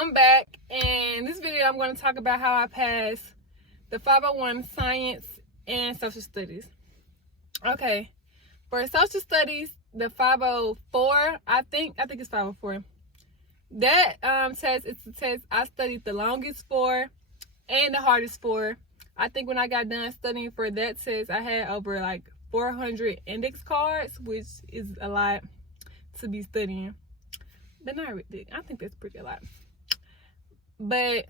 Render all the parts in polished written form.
I'm back, and in this video I'm going to talk about how I passed the 501 Science and Social Studies. Okay, for Social Studies, the 504, I think it's 504. That test is the test I studied the longest for and the hardest for. I think when I got done studying for that test, I had over like 400 index cards, which is a lot to be studying. But not really. I think that's pretty a lot. But,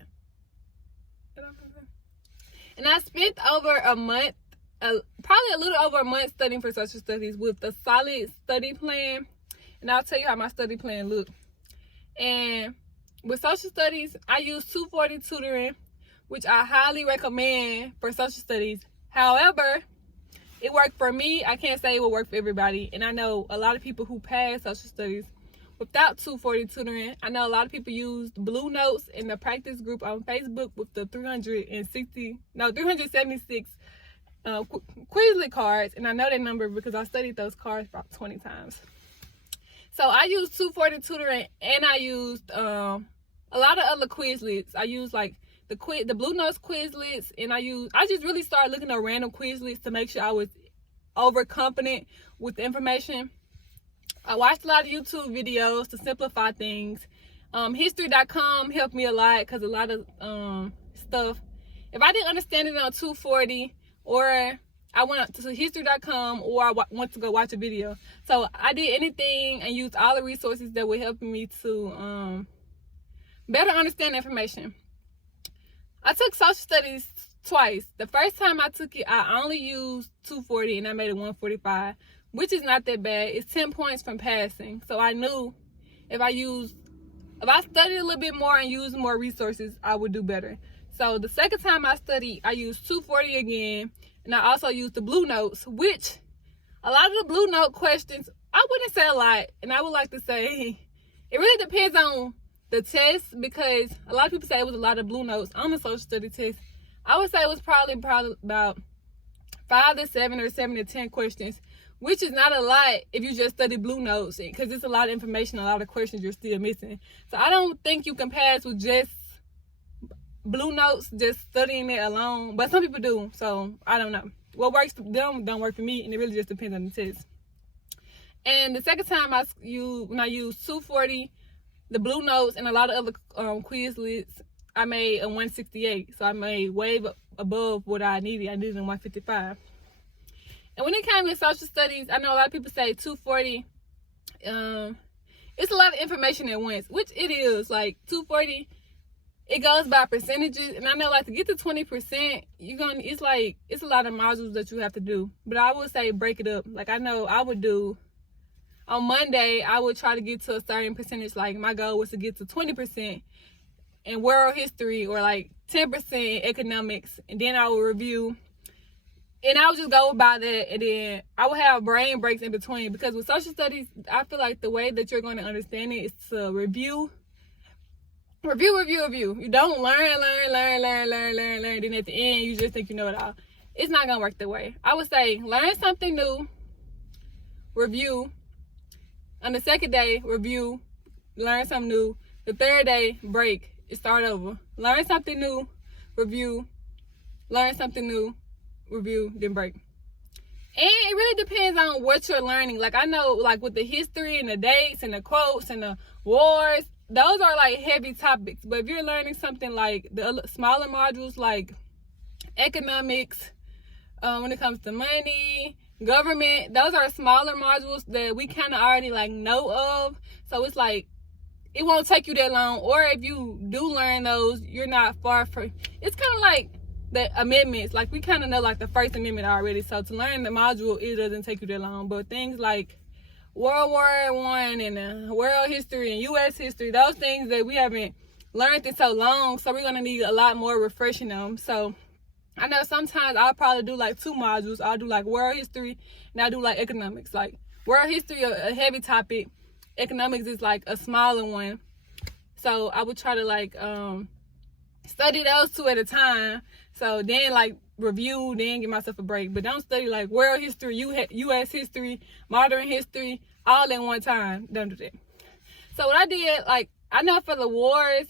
and I spent over a month, probably a little over a month studying for social studies with a solid study plan. And I'll tell you how my study plan looked. And with social studies, I use 240 tutoring, which I highly recommend for social studies. However, it worked for me. I can't say it will work for everybody. And I know a lot of people who pass social studies without 240 tutoring. I know a lot of people used Blue Notes in the practice group on Facebook with the 376 Quizlet cards. And I know that number because I studied those cards about 20 times. So I used 240 tutoring, and I used a lot of other Quizlets. I used like the Blue Notes Quizlets, and I just really started looking at random Quizlets to make sure I was overconfident with the information. I watched a lot of YouTube videos to simplify things. History.com helped me a lot because a lot of stuff, if I didn't understand it on 240, or I went to history.com, or I went to go watch a video. So I did anything and used all the resources that were helping me to better understand information. I took social studies twice. The first time I took it, I only used 240 and I made it 145, which is not that bad. It's 10 points from passing. So I knew if I studied a little bit more and used more resources, I would do better. So the second time I studied, I used 240 again, and I also used the Blue Notes, which a lot of the Blue Note questions, I wouldn't say a lot, and I would like to say it really depends on the test, because a lot of people say it was a lot of Blue Notes on the social study test. I would say it was probably about 5 to 7 or 7 to 10 questions, which is not a lot if you just study Blue Notes, because it's a lot of information, a lot of questions you're still missing. So I don't think you can pass with just Blue Notes, just studying it alone. But some people do, so I don't know. What works for them don't work for me, and it really just depends on the test. And the second time when I used 240, the Blue Notes, and a lot of other Quizlets, I made a 168. So I made way above what I needed. I needed a 155. And when it came to social studies, I know a lot of people say 240. It's a lot of information at once, which it is. Like 240, it goes by percentages. And I know, like, to get to 20%, it's a lot of modules that you have to do. But I would say break it up. Like, I know I would do, on Monday, I would try to get to a certain percentage. Like, my goal was to get to 20% in world history, or like 10% economics. And then I would review. And I would just go by that, and then I would have brain breaks in between, because with social studies, I feel like the way that you're going to understand it is to review. You don't learn. Then at the end, you just think you know it all. It's not going to work that way. I would say learn something new, review. On the second day, review, learn something new. The third day, break, start over. Learn something new, review, learn something new, review, then break. And it really depends on what you're learning. Like, I know, like, with the history and the dates and the quotes and the wars, those are like heavy topics. But if you're learning something like the smaller modules, like economics, when it comes to money, government, those are smaller modules that we kind of already like know of. So it's like, it won't take you that long. Or if you do learn those, you're not far from. It's kind of like the amendments. Like, we kind of know like the First Amendment already. So to learn the module, it doesn't take you that long. But things like World War I and world history and U.S. history, those things that we haven't learned in so long. So we're going to need a lot more refreshing them. So I know sometimes I'll probably do like 2 modules. I'll do like world history, and I'll do like economics. Like world history, a heavy topic. Economics is like a smaller one. So I would try to like study those 2 at a time. So then like review, then give myself a break. But don't study like world history, U.S. history, modern history, all at one time. Don't do that. So what I did, like, I know for the wars,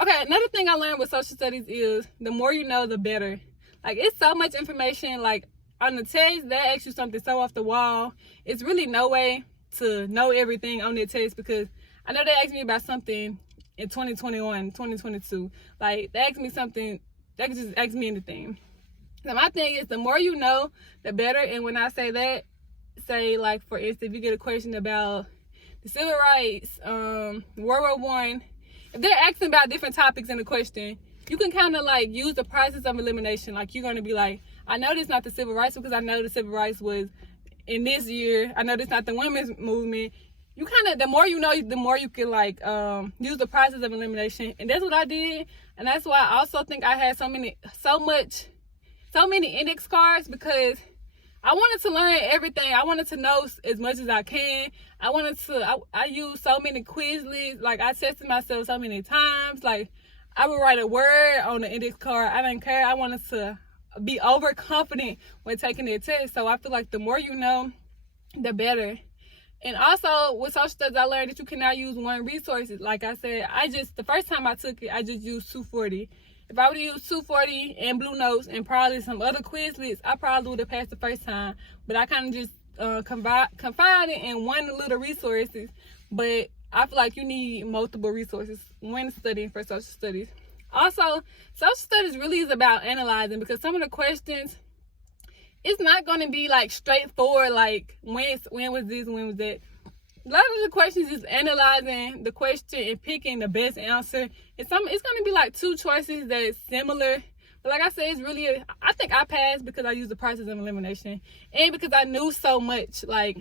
Okay, another thing I learned with social studies is the more you know, the better. Like, it's so much information. Like, on the test, they ask you something so off the wall. It's really no way to know everything on that test, because I know they asked me about something in 2021, 2022. Like, they asked me something, they could just ask me anything. So my thing is, the more you know, the better. And when I say that, say, like, for instance, if you get a question about the civil rights, World War I, if they're asking about different topics in the question, you can kind of like use the process of elimination. Like, you're going to be like, I know this not the civil rights because I know the civil rights was in this year. I know this not the women's movement. You kind of, the more you know, the more you can like use the process of elimination. And that's what I did. And that's why I also think I had so many index cards, because I wanted to learn everything. I wanted to know as much as I can. I used so many Quizlets. Like, I tested myself so many times. Like, I would write a word on the index card. I didn't care. I wanted to be overconfident when taking the test. So I feel like the more you know, the better. And also with social studies, I learned that you cannot use one resource. Like I said, the first time I took it, I just used 240. If I would have used 240 and Blue Notes and probably some other Quizlets, I probably would have passed the first time. But I kind of just confided in one little resources. But I feel like you need multiple resources when studying for social studies. Also, social studies really is about analyzing, because some of the questions, it's not going to be like straightforward, like when was this, when was that. A lot of the questions is analyzing the question and picking the best answer. It's going to be like two choices that's similar. But like I said, it's really, I think I passed because I used the process of elimination. And because I knew so much. Like,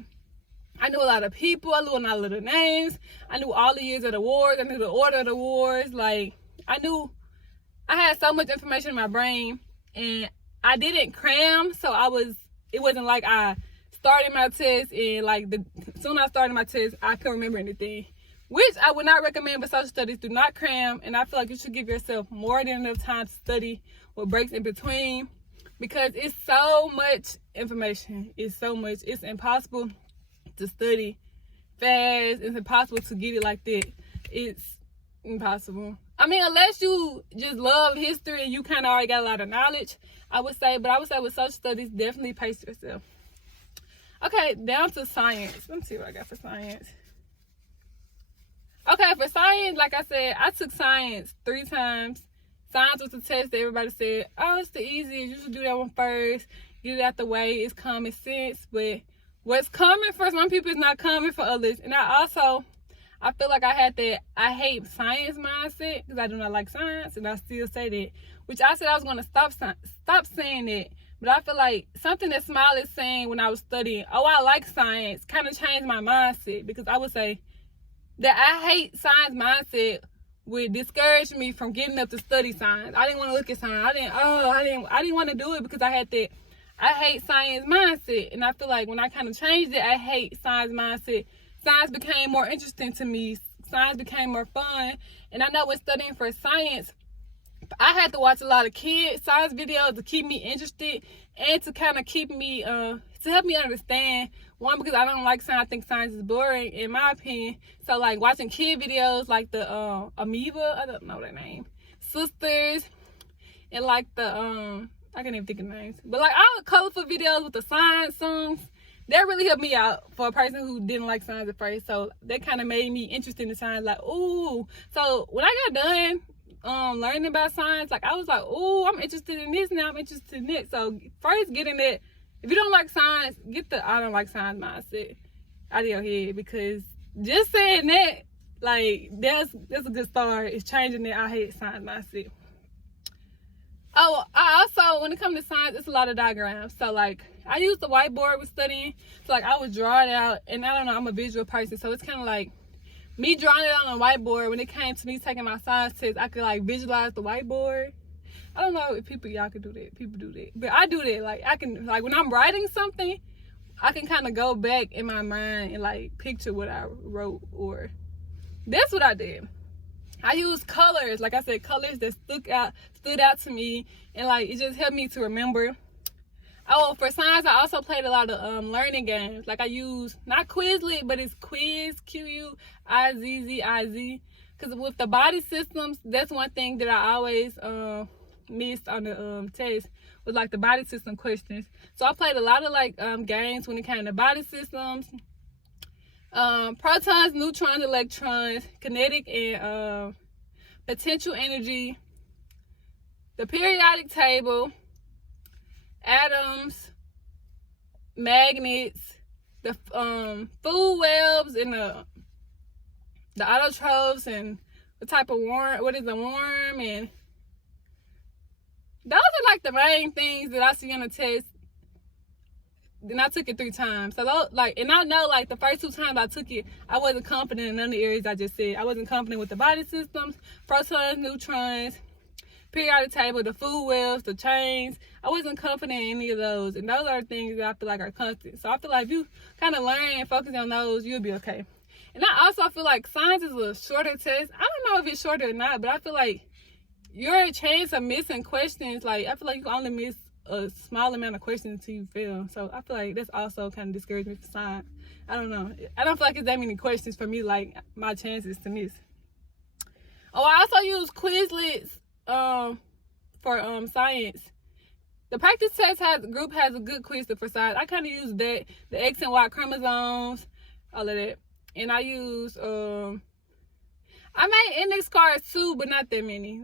I knew a lot of people. I knew a lot of the names. I knew all the years of the wars. I knew the order of the wars. Like, I had so much information in my brain. And I didn't cram. So it wasn't like I started my test and like as soon as I started my test, I couldn't remember anything, which I would not recommend. But social studies, do not cram, and I feel like you should give yourself more than enough time to study with breaks in between, because it's so much information. It's so much. It's impossible to study fast. It's impossible to get it like that. It's impossible. I mean, unless you just love history and you kind of already got a lot of knowledge, I would say. But I would say with social studies, definitely pace yourself. Okay, down to science. Let me see what I got for science. Okay, for science, like I said, I took science 3 times. Science was the test that everybody said, oh, it's the easiest. You should do that one first. Get it out the way. It's common sense. But what's common for some people is not common for others. And I feel like I had that I hate science mindset, because I do not like science, and I still say that. Which I said I was going to stop saying it. But I feel like something that Smile is saying when I was studying, oh, I like science, kind of changed my mindset, because I would say that I hate science mindset would discourage me from getting up to study science. I didn't want to look at science. I didn't want to do it, because I had that I hate science mindset. And I feel like when I kind of changed it, I hate science mindset, science became more interesting to me. Science became more fun. And I know when studying for science, I had to watch a lot of kids science videos to keep me interested and to kind of keep me to help me understand. One, because I don't like science. I think science is boring in my opinion. So like watching kid videos like the Amoeba, I don't know their name, Sisters, and like the I can't even think of names, but like all the colorful videos with the science songs, that really helped me out for a person who didn't like science at first. So that kind of made me interested in science. Like, ooh. So when I got done learning about science, like I was like, ooh, I'm interested in this now. I'm interested in it. So first, getting that. If you don't like science, get the I don't like science mindset out of your head, because just saying that, like, that's a good start. It's changing that I hate science mindset. Oh, I also, when it comes to science, it's a lot of diagrams. So like I use the whiteboard with studying. So like I would draw it out, and I don't know, I'm a visual person, so it's kind of like me drawing it on a whiteboard. When it came to me taking my science test, I could like visualize the whiteboard. I don't know if y'all could do that. People do that. But I do that. Like I can, like when I'm writing something, I can kind of go back in my mind and like picture what I wrote, or that's what I did. I use colors. Like I said, colors that stood out to me, and like it just helped me to remember. Oh, for science, I also played a lot of learning games. Like I use, not Quizlet, but it's Quiz, Quizziz. because with the body systems, that's one thing that I always missed on the test, was like the body system questions. So I played a lot of like games when it came to body systems, protons, neutrons, electrons, kinetic and potential energy, the periodic table, atoms, magnets, the food webs, and the autotrophs, and the type of worm, what is a worm, and those are like the main things that I see on the test. Then I took it 3 times. So those, like, and I know like the first 2 times I took it, I wasn't confident in none of the areas I just said. I wasn't confident with the body systems, protons, neutrons, periodic table, the food webs, the chains. I wasn't confident in any of those. And those are things that I feel like are constant. So I feel like if you kind of learn and focus on those, you'll be okay. And I also feel like science is a shorter test. I don't know if it's shorter or not, but I feel like your chance of missing questions, like I feel like you can only miss a small amount of questions until you fail. So I feel like that's also kind of discouraged me for science. I don't know. I don't feel like it's that many questions for me, like my chances to miss. Oh, I also use Quizlets for science. The practice test group has a good quiz for science. I kind of use that, the X and Y chromosomes, all of that. And I use I made index cards too, but not that many.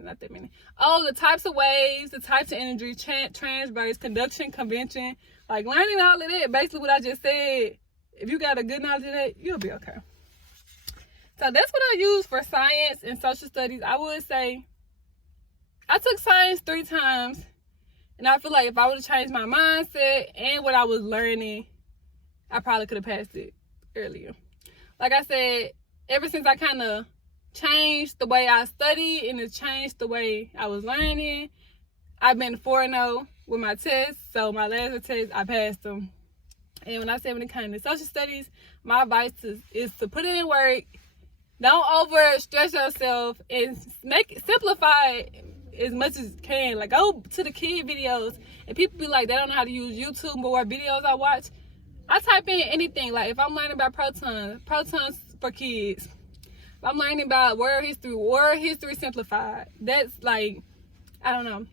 Oh, the types of waves, the types of energy, transverse, conduction, convention. Like learning all of that, basically what I just said. If you got a good knowledge of that, you'll be okay. So that's what I use for science and social studies. I would say I took science 3 times. And I feel like if I would have changed my mindset and what I was learning, I probably could have passed it earlier. Like I said, ever since I kind of changed the way I studied and it's changed the way I was learning, I've been 4-0 with my tests. So my last test, I passed them. And when I said when it came to social studies, my advice is to put it in work. Don't over stress yourself and simplify it as much as you can. Like go to the kid videos, and people be like, they don't know how to use YouTube, but what videos I watch, I type in anything. Like if I'm learning about protons for kids. If I'm learning about world history simplified. That's like, I don't know.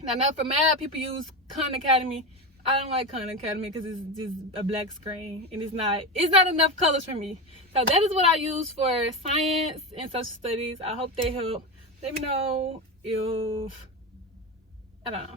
Now, I know for math, people use Khan Academy. I don't like Khan Academy because it's just a black screen and it's not enough colors for me. So that is what I use for science and social studies. I hope they help. Let me know if, I don't know.